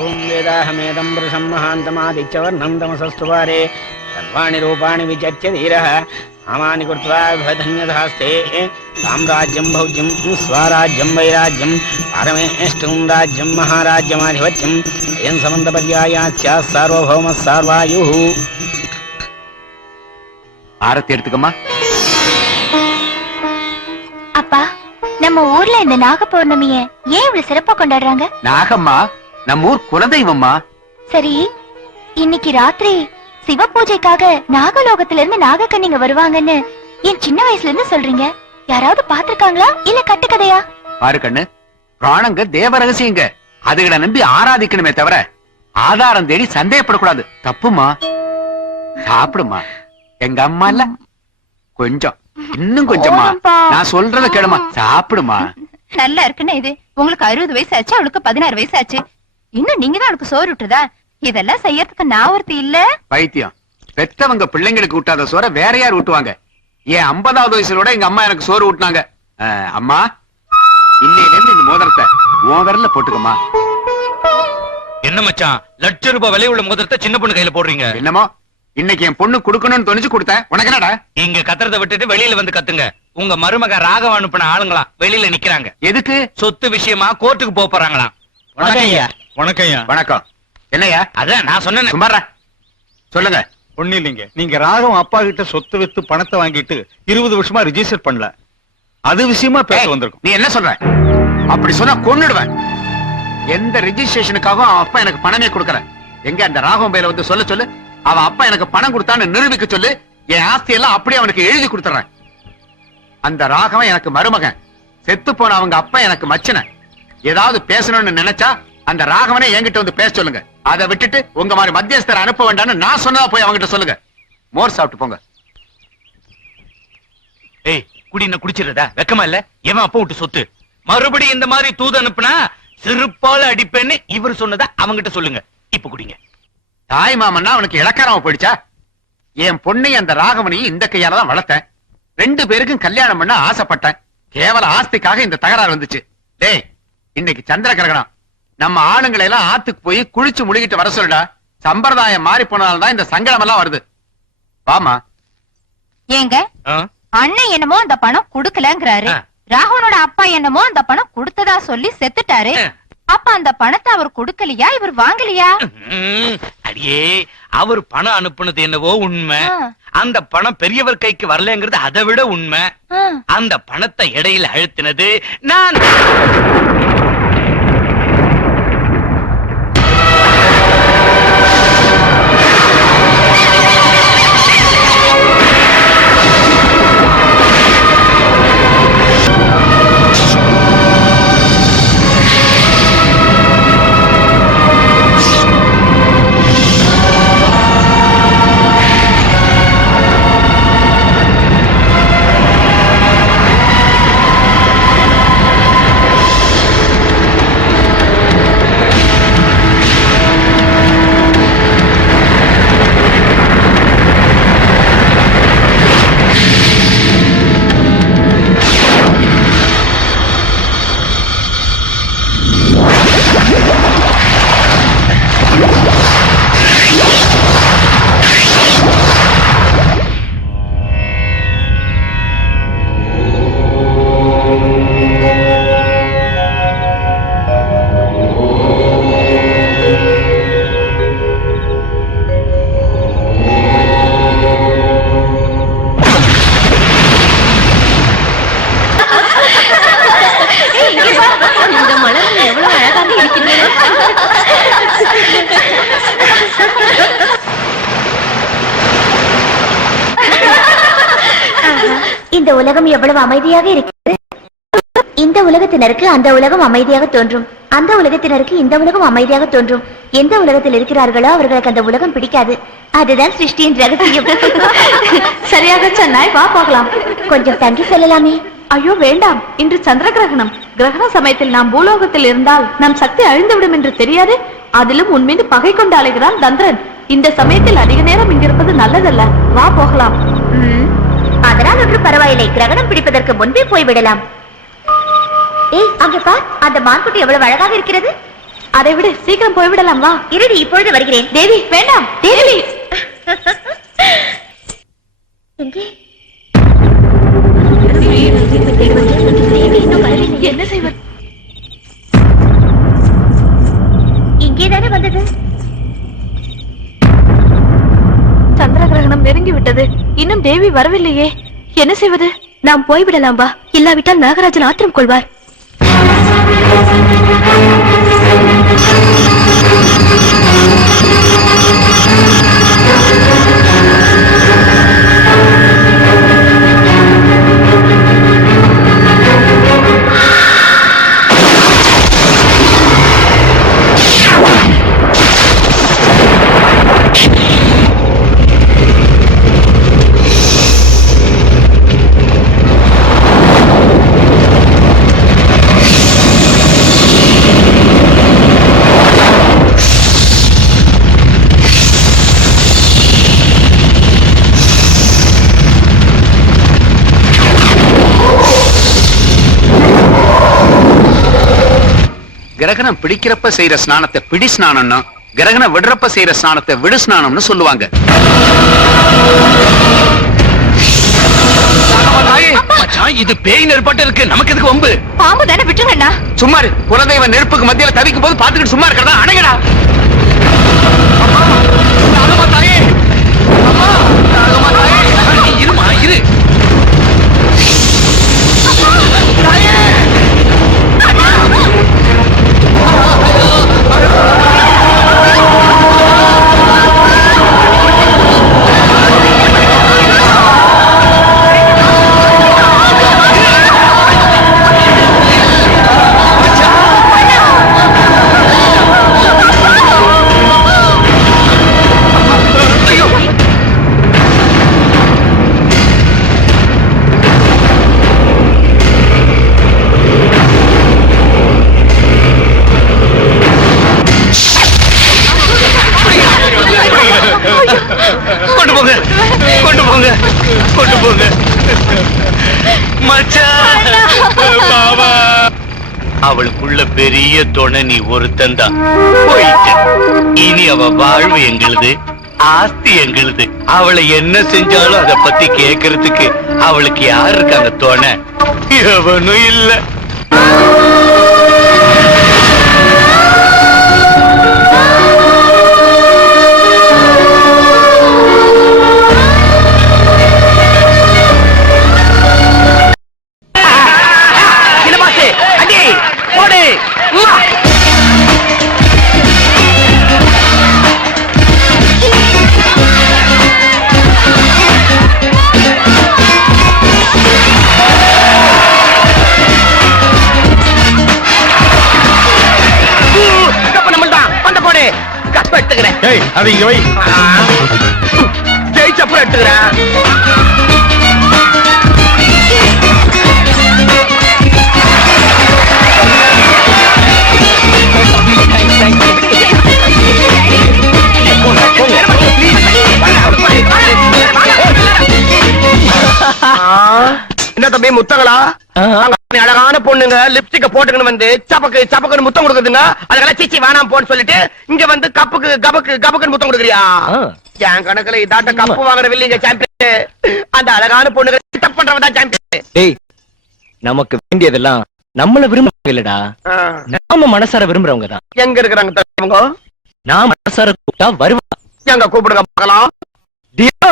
ఓం వేదాహమేదం వృషం మహాంతమాదిత్యవర్ణం తమసస్తువారే సర్వాణి రూపాణి విచర్య ధీరः నామాని కృత్వా ధన్యధాస్తే సామ్రాజ్యం భౌజ్యం స్వరాజ్యం వైరాజ్యం పరమేష్టం రాజ్యం మహారాజ్యమాధిపత్యం అయం సమంత పర్యాయాస్య సార్వభౌమ సార్వాయు ஆரத்தி எடுத்துக்கம்மா அப்பா நம்ம ஊர்ல இந்த நாக பௌர்ணமிய ஏன் இவ்வளவு சிறப்பா கொண்டாடுறாங்க நாகம்மா நம்ம ஊர் குலதெய்வம்மா. சரி இன்னைக்கு ராத்திரி சிவ பூஜைக்காக நாகலோகத்துல இருந்து நாகக்கன்னிங்க வருவாங்கன்னு என் சின்ன வயசுல இருந்து சொல்றீங்க. யாராவது பாத்திருக்காங்களா இல்ல கட்டுக்கதையா? பாரு கண்ணு பிராணங்க தேவ ரகசியங்க. அதுகளை நம்பி ஆராதிக்கணுமே தவிர ஆதாரம் தேடி சந்தேகப்படக்கூடாது. தப்புமா சாப்பிடுமா எங்க அம்மா இல்ல? கொஞ்சம் இன்னும் கொஞ்சமா. நான் சொல்றத கேளுமா சாப்பிடுமா நல்லா இருக்குன்னு இது. உங்களுக்கு அறுபது வயசு ஆச்சு அவளுக்கு பதினாறு வயசு ஆச்சு. இன்னும் நீங்க தான் அவளுக்கு சோறு விட்டுதா இதெல்லாம் செய்யறதுக்கு நான் ஒருத்தி இல்ல. பைத்தியம். பெத்தவங்க பிள்ளைங்களுக்கு ஊட்டாத சோற வேற யார் ஊட்டுவாங்க? ஏன் ஐம்பதாவது வயசுல எங்க அம்மா எனக்கு சோறு ஊட்டினாங்க? அம்மா இன்னையில இருந்து இந்த மோதிரத்தை உன் போட்டுக்கம்மா. என்ன மச்சான் லட்ச ரூபாய் விலை உள்ள மோதிரத்தை சின்ன பொண்ணு கையில போடுறீங்க? என்னமோ இன்னைக்கு என் பொண்ணு குடுக்கணும்னு துணிச்சு கொடுத்தேன். உனக்கு என்னடா? இங்க கத்துறதை விட்டுட்டு வெளியில வந்து கத்துங்க. உங்க மருமக ராகவ அனுப்பின ஆளுங்களாம் வெளியில நிக்கிறாங்க. எதுக்கு? சொத்து விஷயமா கோர்ட்டுக்கு போக போறாங்களாம். வணக்கம். வணக்கம். என்னய்யா? அதான் நான் சொன்னேன். சும்மாரா சொல்லுங்க. ஒண்ணு இல்லைங்க. நீங்க ராகம் அப்பா கிட்ட சொத்து வித்து பணத்தை வாங்கிட்டு இருபது வருஷமா ரிஜிஸ்டர் பண்ணல. அது விஷயமா பேச வந்திருக்கும். நீ என்ன சொல்ற? அப்படி சொன்னா கொன்னுடுவேன். எந்த ரெஜிஸ்ட்ரேஷனுக்காகவும் அவன் அப்பா எனக்கு பணமே கொடுக்கற எங்க அந்த ராகவன் பேல வந்து சொல்ல சொல்லு. அவன் அப்பா எனக்கு பணம் கொடுத்தான்னு நிரூபிக்க சொல்லு. என் ஆஸ்தி எல்லாம் அப்படியே அவனுக்கு எழுதி கொடுத்துறேன் அந்த ராகவன் எனக்கு மருமகன். செத்து போன அவங்க அப்பா எனக்கு மச்சன ஏதாவது பேசணும்னு நினைச்சா அந்த ராகவனே என்கிட்ட வந்து பேச சொல்லுங்க. அதை விட்டுட்டு உங்க மாதிரி மத்தியஸ்தரை அனுப்ப வேண்டாம்னு நான் சொன்னதா போய் அவங்கிட்ட சொல்லுங்க. மோர் சாப்பிட்டு போங்க. ஏய் குடி என்ன குடிச்சிருதா வெக்கமா இல்ல? எவன் அப்பா விட்டு சொத்து? மறுபடியும் இந்த மாதிரி தூது அனுப்புனா செருப்பால அடிப்பேன்னு இவர் சொன்னதா அவங்கிட்ட சொல்லுங்க. இப்ப குடிங்க. தாய் மாமன்னா அவனுக்கு இலக்காரமா போயிடுச்சா? என் பொண்ணையும் அந்த ராகவனையும் இந்த கையால தான் வளர்த்தேன். ரெண்டு பேருக்கும் கல்யாணம் பண்ண ஆசைப்பட்டேன். கேவல ஆஸ்திக்காக இந்த தகராறு வந்துச்சு. டேய் இன்னைக்கு சந்திர கிரகணம் நம்ம ஆளுங்களை எல்லாம் ஆத்துக்கு போய் குளிச்சு முழுகிட்டு வர சொல்லுடா. சம்பிரதாயம் மாறி போனால்தான் இந்த சங்கடம் எல்லாம் வருது. வாமா ஏங்க? அண்ணன் என்னமோ அந்த பணம் குடுக்கலங்கிறாரு. ஆ. ராகுனோட அப்பா என்னமோ அந்த பணம் கொடுத்ததா சொல்லி செத்துட்டாரு. அப்ப அந்த பணத்தை அவர் கொடுக்கலையா? இவர் வாங்கலையா? அடியே அவர் பணம் அனுப்புனது என்னவோ உண்மை. அந்த பணம் பெரியவர் கைக்கு வரலங்கிறது அதை விட உண்மை. அந்த பணத்தை இடையில அழுத்தினது நான். இந்த உலகம் எவ்வளவு அமைதியாக இருக்கிறது? இந்த உலகத்தினருக்கு அந்த உலகம் அமைதியாக தோன்றும். அந்த உலகத்தினருக்கு இந்த உலகம் அமைதியாக தோன்றும். எந்த உலகத்தில் இருக்கிறார்களோ அவர்களுக்கு அந்த உலகம் பிடிக்காது. அதுதான் சிருஷ்டியின் ரகசியம். சரியாக சொன்னாய் வா போகலாம். கொஞ்சம் தங்கி செல்லலாமே. ஐயோ வேண்டாம். இன்று சந்திர கிரகணம். கிரகண சமயத்தில் நாம் பூலோகத்தில் இருந்தால் நம் சக்தி அழிந்துவிடும் என்று தெரியாது. அதிலும் உன் மீது பகை கொண்டு அலைகிறான் தந்திரன். இந்த சமயத்தில் அதிக நேரம் இங்கிருப்பது நல்லதல்ல. வா போகலாம். ம், அதனால் ஒன்று பரவாயில்லை. கிரகணம் பிடிப்பதற்கு முன்பே போய்விடலாம். ஏய் அங்கே பார். அந்த மான்குட்டி எவ்வளவு அழகாக இருக்கிறது. அதை விடு சீக்கிரம் போய்விடலாம் வா. இருடி இப்பொழுது வருகிறேன். தேவி வேண்டாம். தேவி! என்ன செய்வது? இங்கேதானே வந்தது? நெருங்கி விட்டது இன்னும் தேவி வரவில்லையே. என்ன செய்வது? நாம் போய்விடலாம் வா. இல்லாவிட்டால் நாகராஜன் ஆத்திரம் கொள்வார். கிரகணம் பிடிக்கிறப்ப செய்யற ஸ்நானத்தை பிடி ஸ்நானம்னு கிரகணம் விடுறப்ப செய்யற ஸ்நானத்தை விடு ஸ்நானம்னு சொல்லுவாங்க. இது பேய் நெருப்பாட்டு இருக்கு. நமக்கு எதுக்கு வம்பு? பாம்பு தானே விட்டுருங்கண்ணா. சும்மா இரு. குலதெய்வ நெருப்புக்கு மத்தியில தவிக்கும் போது பாத்துக்கிட்டு சும்மா இருக்கிறதா? அணைகடா அவளுக்குள்ள பெரிய துணை நீ ஒருத்தன் தான் போயிட்ட. இனி அவ வாழ்வு எங்களுது ஆஸ்தி எங்களுது. அவளை என்ன செஞ்சாலும் அத பத்தி கேக்குறதுக்கு அவளுக்கு யார் இருக்காங்க துணை எவனும் இல்ல. எடுத்துக்கிறேன் அதை இங்க வை. ஜெயிச்ச அப்புறம் எடுத்துக்கிறேன். என்ன தம்பி முத்தங்களா? அங்க அழகான பொண்ணுங்க லிப்ஸ்டிக்க போட்டுக்கணும் வந்து சப்பக்கு சப்பக்குன்னு முத்தம் கொடுக்குதுங்க அதுக்கெல்லாம் சிச்சி வேணாம் போன்னு சொல்லிட்டு இங்க வந்து கப்புக்கு கபக்கு கபக்குன்னு முத்தம் கொடுக்குறியா? என் கணக்குல இதாட்ட கப்பு வாங்குற வில்லிங்க சாம்பியன் அந்த அழகான பொண்ணுங்க செட்டப் பண்றவன் தான் சாம்பியன் டேய் நமக்கு வேண்டியதெல்லாம் நம்மள விரும்புறவங்க இல்லடா. நாம மனசார விரும்புறவங்க தான். எங்க இருக்கிறாங்க தம்பி நான் மனசார கூப்பிட்டா வருவா. எங்க கூப்பிடுங்க பார்க்கலாம். தியா